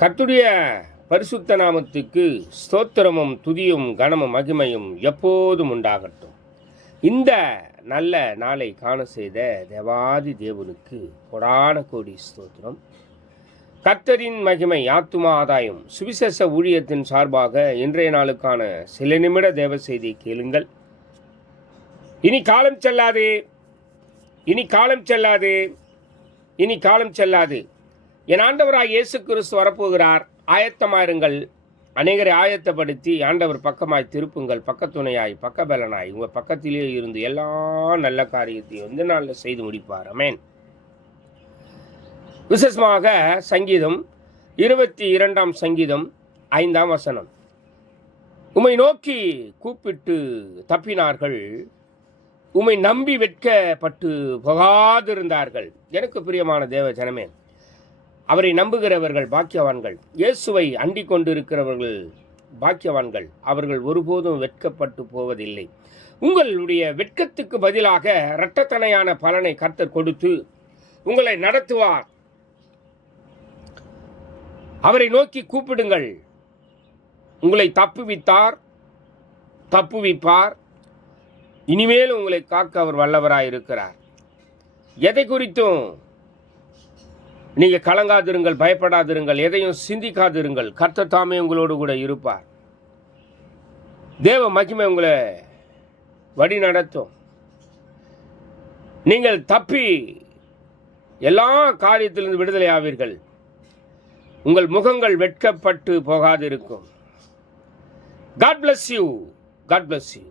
கர்த்தருடைய பரிசுத்த நாமத்துக்கு ஸ்தோத்திரமும் துதியும் கனமும் மகிமையும் எப்போதும் உண்டாகட்டும். இந்த நல்ல நாளை காண செய்த தேவாதி தேவனுக்கு கொடான கோடி ஸ்தோத்திரம். கர்த்தரின் மகிமை ஆத்துமா ஆதாயம் சுவிசேஷ ஊழியத்தின் சார்பாக இன்றைய நாளுக்கான சில நிமிட தேவ செய்தியை கேளுங்கள். இனி காலம் செல்லாது, இனி காலம் செல்லாது, இனி காலம் செல்லாது. என் ஆண்டவராக இயேசு கிறிஸ்து வரப்போகிறார், ஆயத்தமாயிருங்கள். அநேகரை ஆயத்தப்படுத்தி ஆண்டவர் பக்கமாய் திருப்புங்கள், பக்கத்துணையாய் பக்கபலனாய் உங்கள் பக்கத்திலே இருந்து எல்லா நல்ல காரியத்தையும் இந்த நாளில் செய்து முடிப்பார். ஆமென். விசேஷமாக சங்கீதம் 22 சங்கீதம் 5 வசனம். உம்மை நோக்கி கூப்பிட்டு தப்பினார்கள், உம்மை நம்பி வெட்கப்பட்டு போகாதிருந்தார்கள். எனக்கு பிரியமான தேவ ஜனமே, அவரை நம்புகிறவர்கள் பாக்கியவான்கள். இயேசுவை அண்டிக் கொண்டிருக்கிறவர்கள் பாக்கியவான்கள். அவர்கள் ஒருபோதும் வெட்கப்பட்டு போவதில்லை. உங்களுடைய வெட்கத்துக்கு பதிலாக இரட்டத்தனையான பலனை கர்த்தர் கொடுத்து உங்களை நடத்துவார். அவரை நோக்கி கூப்பிடுங்கள். உங்களை தப்புவிப்பார். இனிமேல் உங்களை காக்க அவர் வல்லவராய் இருக்கிறார். எதை குறித்தும் நீங்கள் கலங்காதிருங்கள், பயப்படாதிருங்கள், எதையும் சிந்திக்காதிருங்கள். கர்த்தர் தாமே உங்களோடு கூட இருப்பார். தேவ மகிமை உங்களை வழி நடத்தும். நீங்கள் தப்பி எல்லா காரியத்திலிருந்து விடுதலை ஆவீர்கள். உங்கள் முகங்கள் வெட்கப்பட்டு போகாதிருக்கும். God bless you. God bless you.